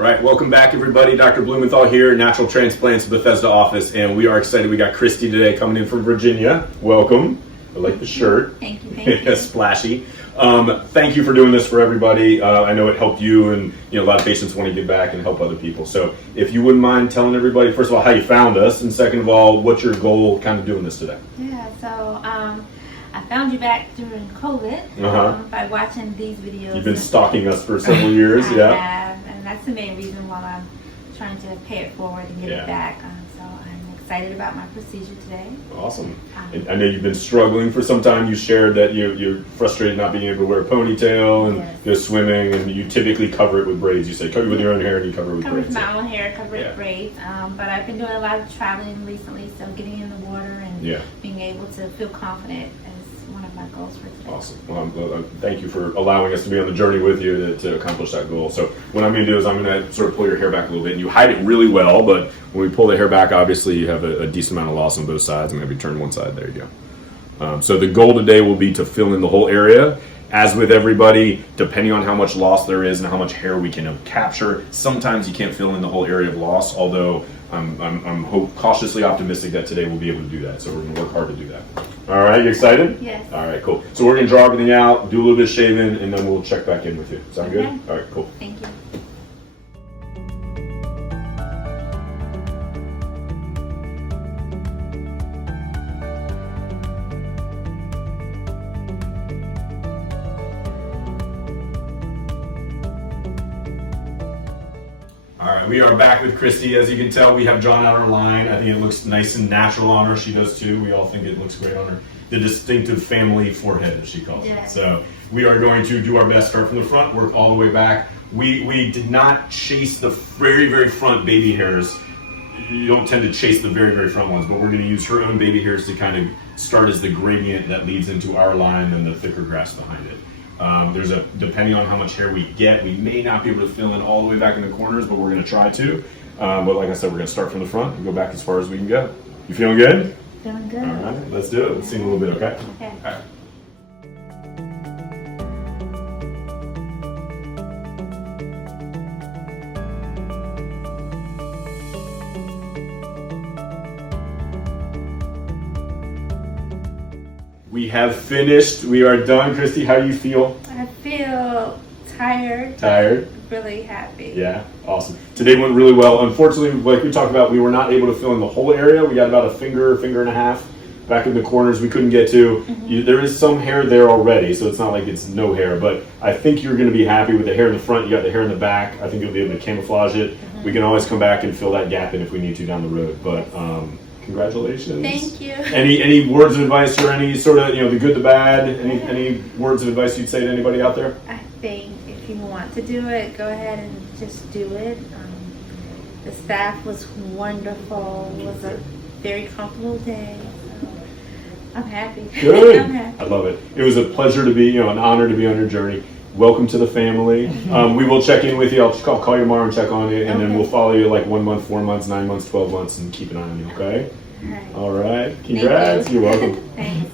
Right, welcome back everybody. Dr. Blumenthal here, Natural Transplants, Bethesda office, and we are excited. We got Christi today coming in from Virginia. Welcome. I like the shirt. Thank you. Thank you. Splashy. Thank you for doing this for everybody. I know it helped you, and a lot of patients want to give back and help other people. So if you wouldn't mind telling everybody, first of all, how you found us, and second of all, what's your goal kind of doing this today? Yeah, so I found you back during COVID by watching these videos. You've been stalking us for several years, I yeah. have, and that's the main reason why I'm trying to pay it forward and get it back. So I'm excited about my procedure today. Awesome. And I know you've been struggling for some time. You shared that you're frustrated not being able to wear a ponytail and go swimming, and you typically cover it with braids. You say cover it with your own hair and you cover it with braids. Cover my own hair, cover it with braids. But I've been doing a lot of traveling recently, so getting in the water and being able to feel confident is one of my goals for today. Awesome. Well, thank you for allowing us to be on the journey with you to accomplish that goal. So what I'm going to do is I'm going to sort of pull your hair back a little bit. And you hide it really well, but when we pull the hair back, obviously you have a decent amount of loss on both sides. I'm going to be turning one side. There you go. So the goal today will be to fill in the whole area. As with everybody, depending on how much loss there is and how much hair we can capture, sometimes you can't fill in the whole area of loss, although I'm cautiously optimistic that today we'll be able to do that. So we're going to work hard to do that. All right, you excited? Yes. All right, cool. So we're going to draw everything out, do a little bit of shaving, and then we'll check back in with you. Sound good? All right, cool. Thank you. All right, we are back with Christi. As you can tell, we have drawn out our line. I think it looks nice and natural on her. She does too. We all think it looks great on her. The distinctive family forehead, as she calls it. So we are going to do our best, start from the front, work all the way back. We did not chase the very, very front baby hairs. You don't tend to chase the very, very front ones, but we're going to use her own baby hairs to kind of start as the gradient that leads into our line and the thicker grass behind it. Depending on how much hair we get, we may not be able to fill in all the way back in the corners, but we're going to try to. But like I said, we're going to start from the front and go back as far as we can go. You feeling good? Feeling good. All right, let's do it. Let's sing a little bit, okay? Okay. All right. We have finished. We are done. Christi, how do you feel? I feel tired. Tired? Really happy. Yeah, awesome. Today went really well. Unfortunately, like we talked about, we were not able to fill in the whole area. We got about a finger and a half back in the corners we couldn't get to. There is some hair there already, so it's not like it's no hair, but I think you're going to be happy with the hair in the front. You got the hair in the back. I think you'll be able to camouflage it. We can always come back and fill that gap in if we need to down the road, but congratulations. Thank you. Any words of advice or any sort of, the good, the bad, any words of advice you'd say to anybody out there? I think if you want to do it, go ahead and just do it. The staff was wonderful. It was a very comfortable day. So I'm happy. Good. I'm happy. I love it. It was a pleasure to be, an honor to be on your journey. Welcome to the family. We will check in with you. I'll call you tomorrow and check on you, and then we'll follow you like 1 month, 4 months, 9 months, 12 months, and keep an eye on you, okay? All right. All right. Congrats. You're welcome. Thanks.